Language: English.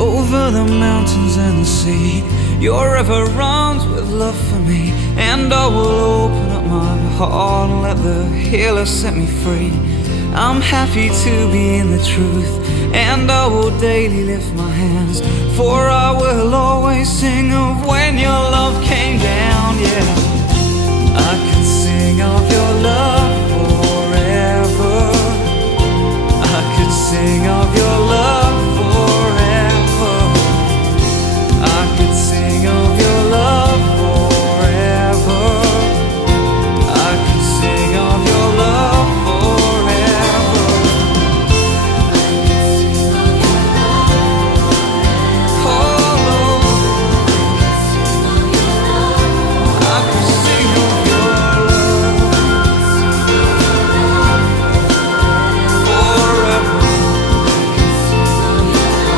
over the mountains and the sea. Your river runs with love for me, and I will open up my heart and let the healer set me free. I'm happy to be in the truth, and I will daily lift my hands, for I will always sing of when your love came.